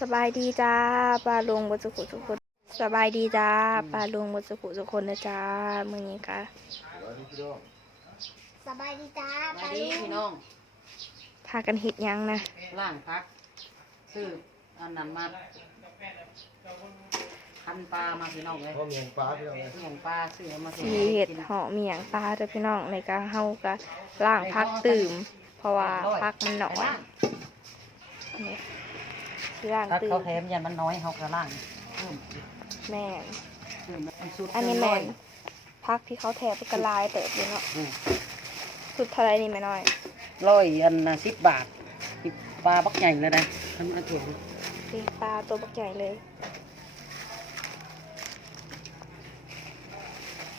สบายดีจ้าปลาลุงบนสุขุทุกคนสบายดีจ้าปลาลุงบนสุขุทุกคนนะจ้ามื้อนี้ค่ะสบายดีจ้าสวัสดีพี่น้องพากันเฮ็ดหยังนะล่างพักซื้ออันนั้นมาคันปลามาพี่น้องเลยพ่อเมียงฟ้าพี่น้องเลยเหี่ยงปลาซื้อมาสีเห็ดเหาะเมียงปลาเด้อพี่น้องในการเฮาก็ล้างพักตื่มเพราะว่าพักมันหน่อย นี่สิล้างถ้าตื่เขามแถมยันมันน้อยเขากระล่างเพิ่มแม่นเพิ่มมันสุดอันนี้แม่นเกิพักที่เขาแทบกระลายเติบอยู่เนาะอืมสุดเท่าไรนี่แม่น้อย ร้อยอันน่ะสิบบาทสิบปลาบักใหญ่เลยนะทำอันถุงนี่ปลาตัวบักใหญ่เลย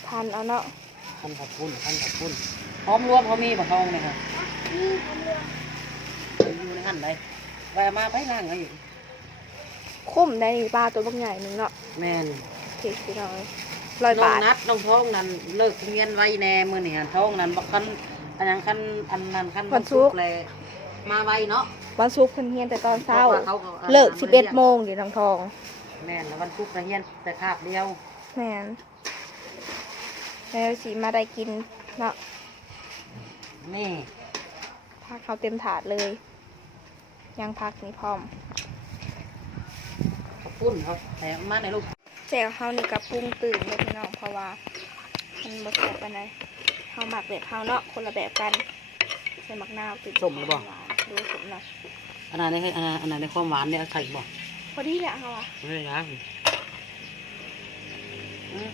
พันเอาเนาะคันขับพุ่นคันขับพุ่นพร้อมรวมเขามีบ่ทองเลยค่ะนี่ผมเรืออยู่ในหันใดแวะมาไปล่างเอาอยู่ คุ้มได้นี่ปลาตัวบักใหญ่หนึงเนาะแม่นเจ็ดพี่น้อยร้อยน้องบาทนัดน้องท้องนั้นเลิกเรียนไว้แน่มื้อนี่ฮะท้องนั้นบักคันอันยังคันอันนั้นคันเลยมาไวเนาะวันศุกร์เพิ่นเฮียนแต่ตอนเช้า พระว่ขอาเลิกอาสิบเอ็ดโมงอยู่ทางทองแม่นแล้ววันศุกร์ก็เรียนแต่คาบเดียวแม่นแล้วสีมาได้กินเนาะนี่ พักเขาเต็มถาดเลย ยังพักนี่พร้อม ขอบคุณเขาแถมมาในลูกแจวเฮานี่กับปรุงตื่นเลยพี่น้องเพราะว่า มันบ่แซ่บปานใดเฮาหมักแบบเฮาเนาะคนละแบบกันใส่มักนาวตื่นหวานดูสมเนาะอันนั้นได้อันนั้นอันนั้นในความหวานเนี่ยเอาใส่บ่พอดีแหละเฮาอะไม่ได้ยังอืม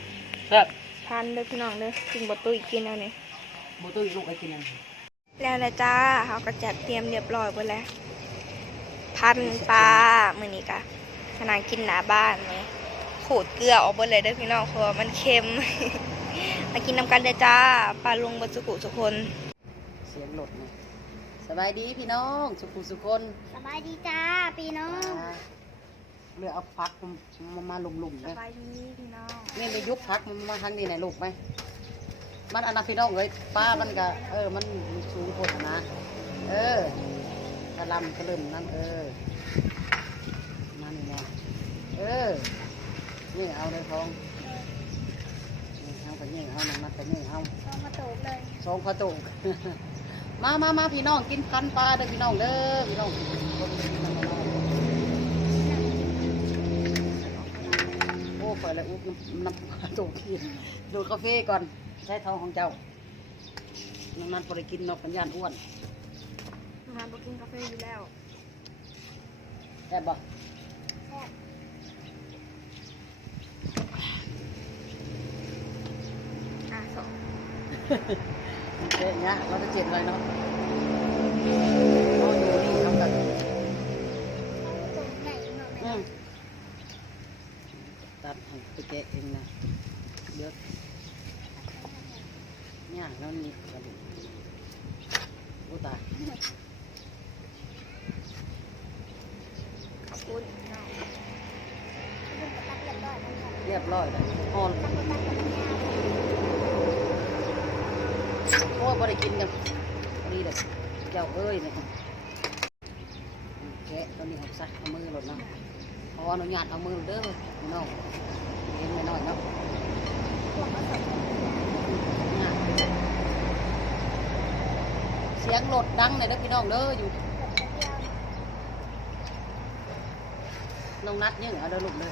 แซ่บทานเด้อพี่น้องเด้อกินบ่ตุ้ยกินเอานี่บ่ตุ้ยลูกไอ้กินยังแล้วแหละจ้าเฮาก็จัดเตรียมเรียบร้อยหมดแล้ว พันปลามื้อนี้กะ ขนาดกินหน้าบ้านนี่ขูดเกลือออกหมดเลยเด้อพี่น้องเพราะว่ามันเค็ม มากินน้ำกันเด้อจ้าปลาลุงบนสุกุทุกคน เสียงหลดนี่สบายดีพี่น้อง สุขุสุคนสบายดีจ้าพี่น้องเลือกเอาพักมามาลุ่มๆสเลยบายดีพี่น้องนี่ในยุคพักมันมาทางนี้ไหนลูกไหมมันอนนาพี่น้องเลยป้ามันก็เออมันสูงโพดนะ เออกระลำกระเริ่มนั่นเออ นั่นนะเออนี่เอาเลยทองนี่เอาไปนี่เอานั่นมาไปนี่เอาลองมาโตกเลยสองพระตุกมามามาพี่น้องกินพันปลาเด้อพี่น้องเด้อพี่น้องโอ้ไปแล้วอุ๊บน้ำน้ำตุกพี่ดูดกาแฟก่อนใช้ทองของเจ้าน้ำมันพอได้กินเนอกปัญญานอ้วนงานบ่กินกาแฟอยู่แล้วได้บ่แซ่บอะสองเจ๊เนี้ยเราจะเจ็บอะไรเนาะเอาอยู่นี่ทำกั นโตกไหนหน่อยอืมตัดให้ไปแกะเองนะเดี๋ยวเนี่ยแล้วนี่กระดูกโอ้ตาย ขอบคุณพี่น้อง คุณกระตักเรียบร้อยแล้วค่ะ เรียบร้ อยแล้วอ่อนโอ้ยบ่ได้กินกันพอดีเลยเจ้าเอ้ยเนี่ยแกะตอนนี้เอาซะเอามือหลดเนาะขออนุญาตเอามือเด้อน้องเห็นไม่น้อยเนาะเสียงรถดังเลยเด้อพี่น้องเด้ออยู่น้องนัดยังเอาเด้อลูกเด้อ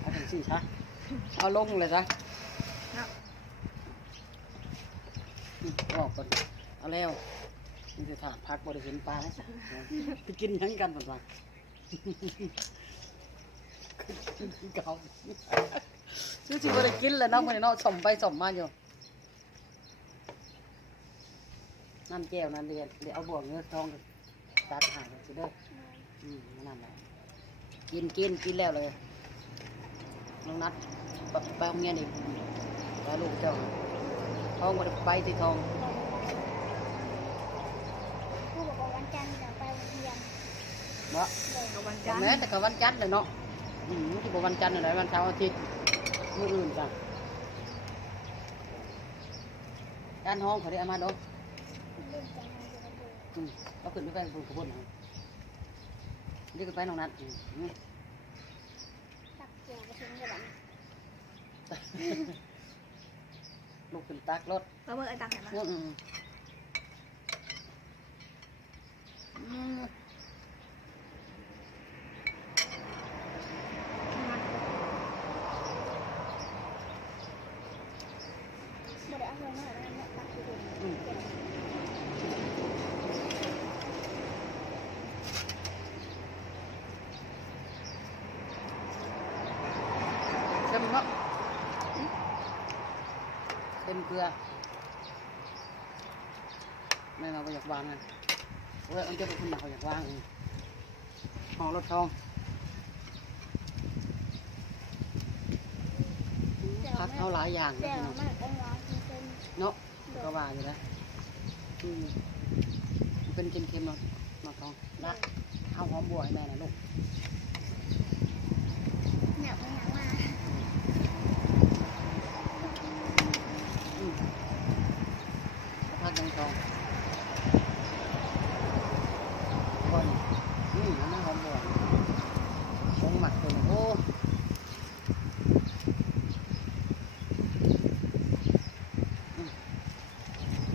เอาถึง สี่ะเอาลงเลยซะเนาะออกก่อนเอาแล้วนี่จะถามพักบริเห็นปลาไปกินยังกันหมดว่าเก่าชื่อที่บริกินเลยนะมันเนาะสมไปสมมาอยู่น้ำแก้วนั่นเดียวเดี๋ยวเอาบ่วงเนื้อทองตัดหางสิเด้ออืมนั่นแหละกินกินกินแล้วเลย น้องนัดไปไปโรงเรียนอีกไปลูกเจ้าทองบริไปที่ทองผู้บอกว่าวันจันทร์จะไปวันเทียนเนาะกับวันจัจันนทแม้ร์แต่กับวันจันทร์เลยเนาะอืมที่บอกวันจันทร์อะไรวันเสาร์อาทิตย์มื้ออื่นจ้ะด้านห้องเขาได้อามาดูเล่นจังเลยจะระเบิดอืมเราขึ้นไปไปบนขบวนเอาเรียกไปน้องนัดอืม กี่ยวไปถึงกระดังลูกขึ้นตักรถแล้วเมื่อไอ้ตังไหนมา อืมอืมอืม บ่ได้เอาเงินมาแล้วเนี่ยตักอยู่ดู อืม เก็บ เค็มเนาะเค็มเก ลือแม่เราไปอยากวางไงเว้ยอันจะเป็นคนหนักอยากวางเองหอรถทองพักเท่าหลายอย่างนะว่น้องเป็นเนาะก็ว่าอยู่แล้วเป็นเค็มๆเนาะหนอทองละเอาวหอมบัวให้แม่นะลูก เนี่ยมันยังมา อืมพักยังทองก่อนอืมอันนั้นหอมบัวชงหมักตัวโอ้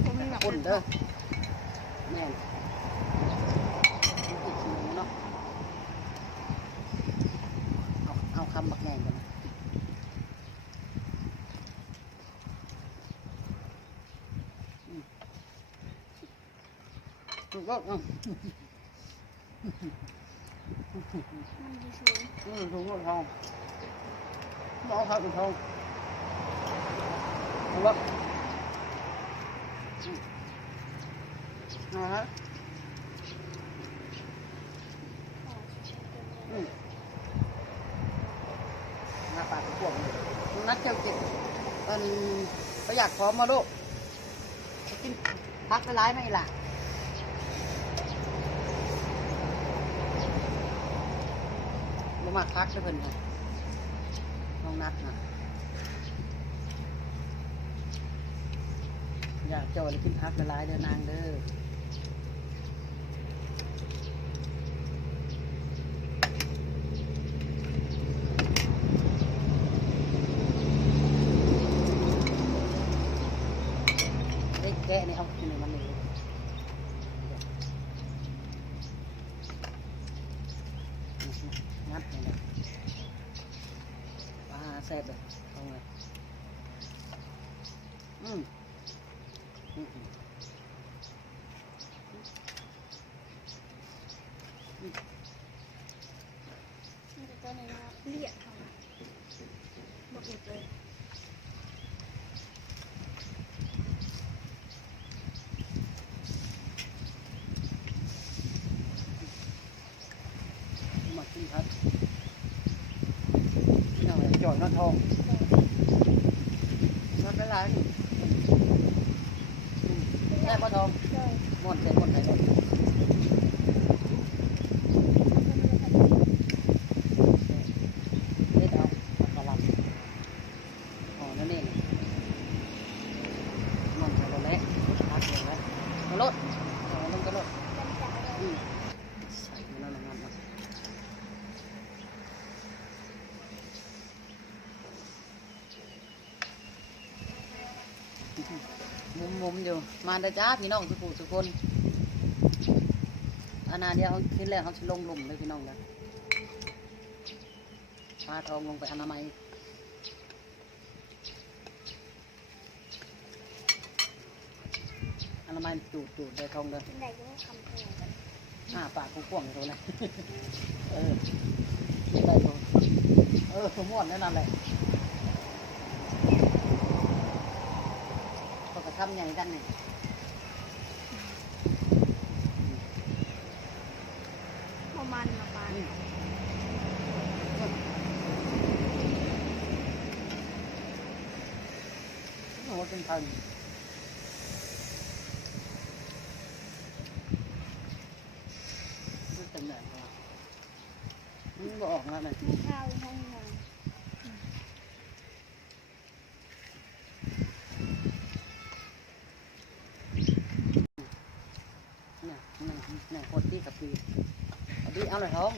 ผมมันแบบ คนเด้อแม่นมันติดขี้หมูเนาะเอาเอาคำบักแง่กันนะอืม ถูกก็อืมมันดีสูงอืมถูกก็ทองบ่เอาข้าวเป็นทองเอาละอืมเอาละอืมหน้าปากพวกนี้นัดเจ้าเก็บอันประหยัดพร้อมมาลูกกินพักไปร้ายไหมล่ะ บ่มาพักเลยเพิ่นค่ะน้องนัดนะอยากเจ้าเลยกินพักละลายเด้อนางเด้อ ได้แกะนี่เอาที่ไหนมันเลยงัดเลยนะ ปลาแซ่บเลยตรงเลยอืมอืมอืม มันจะตัวนี้นะ เลียดเขาอะบอกอีกเลย มากินครับนี่เอาไว้จ่อยนอนทองนอนไปร้านนี่อืมแซ่บปะทองเลยม่วนใส่ม่วนใส่รถเด็ดเอาปลาลำอ๋อนั่นเองม่วนใส่รถเล็กพักเลยไว้เอารถเอาลงกระรถ เป็นจ่ายเลย อืมใส่มันแล้วงามมามุม มุมๆอยู่มาเด้อจ้าพี่น้องทุกผู้ทุกคนอันนาเดียวเขาทีแรกเขาสิลงหลุมเลยพี่น้องเลยพาทองลงไปอนามัยอนามัยจูดจูดเลยทองเลยเป็นได้ก็คำเพลงกันอ่าปากกูกว้างอยู่เลยเออได้อยู่เออสมมตินั่นแหละเขาก็ทำใหญ่กันเนี่ย ประมาณประมาณ โอ้โหเป็นพันรู้เป็นแบบว่ามันบออกแล้วเนี่ย ไม่ข้าวห้องนอน เนี่ยคนที่กับปีเอาดีเอาหน่อยท้อง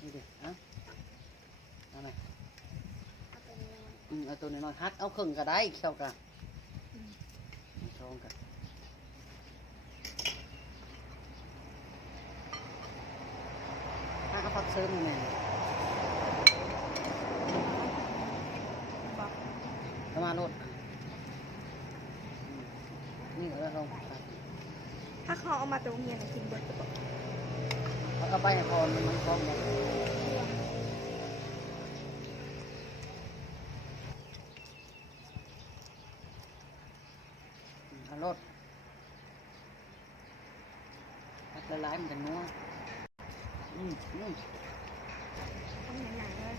นี่ดิเอาเอาหน่อย เอาตัวนี้มา อืม เอาตัวน้อยๆฮักเอาครึ่งก็ได้เขียวกันท้องกันฮักเอาผักเสริมนี่แม่บอกเอามาโลดอืมนี่เอาแล้วท้องถ้าเขาเอามาตรงเฮียนกินเบิร์ดก็บอกเอาเอาไปให้พอมันมันท้องเลย อืมเอาโลดฮักละลายมันจะนัวอืมอืมต้องหนังๆเลย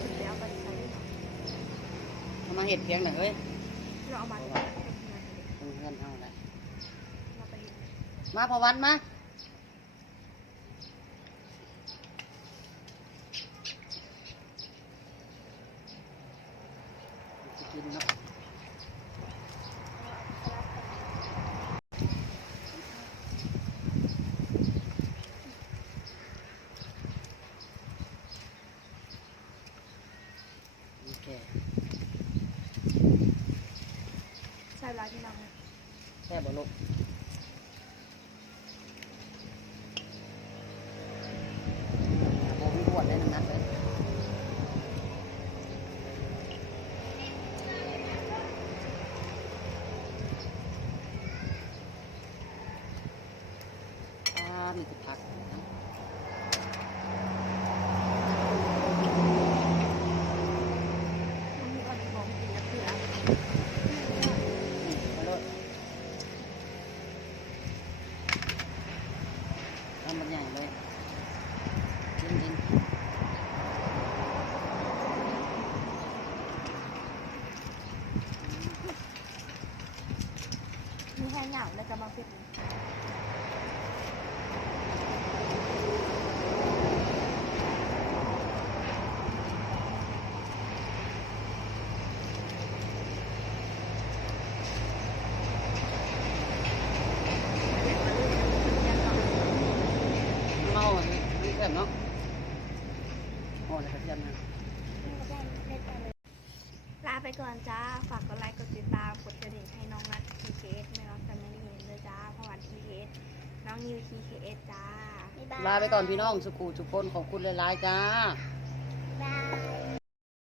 คุณไปเอาไปใช้ด้วยเหรอเอามาเห็ดเพียงหน่อยเฮ้ยเราเอามาที่ไหนเอาที่ไหนเพื่อนเอาละเราไปเห็น มาพอวันมาจะกินเนาะโอเคานที่เราเนี่ยแค่บลูกโบมีบวดได้น้ำหนักเลยอ่ามีแต่ผักนะ มันมีอะไรของกินนะเพื่อน นี่มาโลดทำมันใหญ่เลย จริงจริงมีแค่เหงาแล้วจะมาเพ็ด ๆเมาอะนี่นี่แบบเนาะโอ้ยกระเทียมนะนี่ก็ได้เล็ดไปเลยลาไปก่อนจ้า ฝากกดไลค์กดติดตามกดกระดิ่งให้น้องนัท TKS ไม่น้องแฟมิลี่เลยจ้าพวัน TKS น้องนิว TKS จ้าบ๊ายบายลาไปก่อนพี่น้องสุขูทุกคนขอบคุณหลายๆจ้า บ